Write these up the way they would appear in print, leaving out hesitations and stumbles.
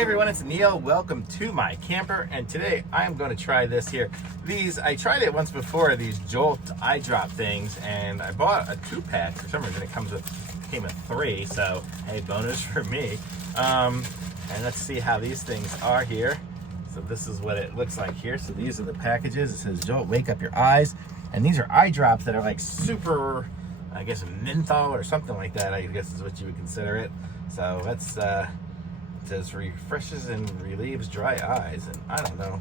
Hi everyone, it's Neil. Welcome to my camper, and today I'm going to try this here. I tried it once before, these Jolt eye drop things, and I bought a 2-pack. For some reason it came with 3, so hey, bonus for me. And let's see how these things are here. So this is what it looks like here. So these are the packages. It says Jolt, wake up your eyes. And these are eye drops that are like super, I guess, menthol or something like that, I guess is what you would consider it. So that's, it says refreshes and relieves dry eyes, and I don't know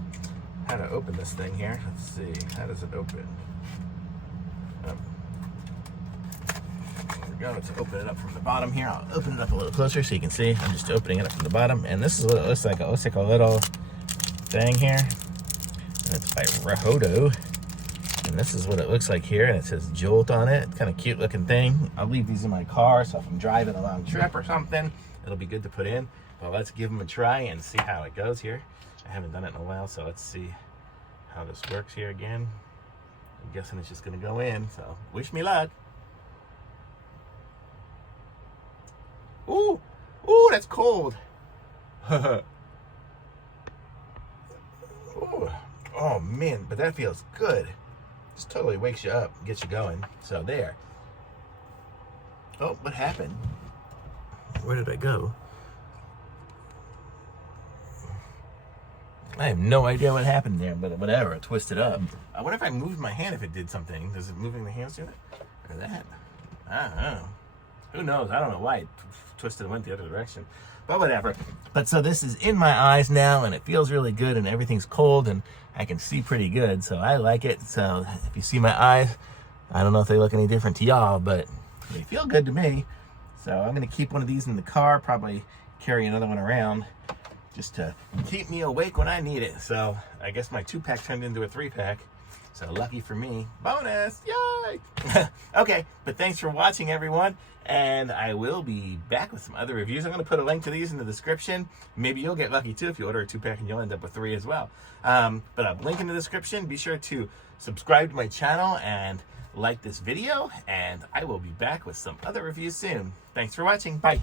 how to open this thing here. Let's see, how does it open? There we go. Let's open it up from the bottom here. I'll open it up a little closer so you can see. I'm just opening it up from the bottom, and this is what it looks like. It looks like a little thing here, and it's by Rohto. And this is what it looks like here, and it says Jolt on it. Kind of cute looking thing. I'll leave these in my car, so if I'm driving a long trip or something, it'll be good to put in. Well, let's give them a try and see how it goes here. I haven't done it in a while, so let's see how this works here again. I'm guessing it's just gonna go in, so wish me luck. Ooh, ooh, that's cold. Ooh. Oh man, but that feels good. Just totally wakes you up, gets you going. So there. Oh, what happened? Where did I go? I have no idea what happened there, but whatever, it twisted up. I wonder if I moved my hand, if it did something. Does it moving the hands do it? Or that? I don't know. Who knows? I don't know why it twisted and went the other direction. But whatever. But so this is in my eyes now, and it feels really good, and everything's cold, and I can see pretty good, so I like it. So if you see my eyes, I don't know if they look any different to y'all, but they feel good to me. So I'm going to keep one of these in the car, probably carry another one around, just to keep me awake when I need it. So I guess my 2-pack turned into a 3-pack. So lucky for me. Bonus! Yay! Okay, but thanks for watching, everyone. And I will be back with some other reviews. I'm going to put a link to these in the description. Maybe you'll get lucky too if you order a 2-pack and you'll end up with 3 as well. But I'll link in the description. Be sure to subscribe to my channel and like this video. And I will be back with some other reviews soon. Thanks for watching. Bye.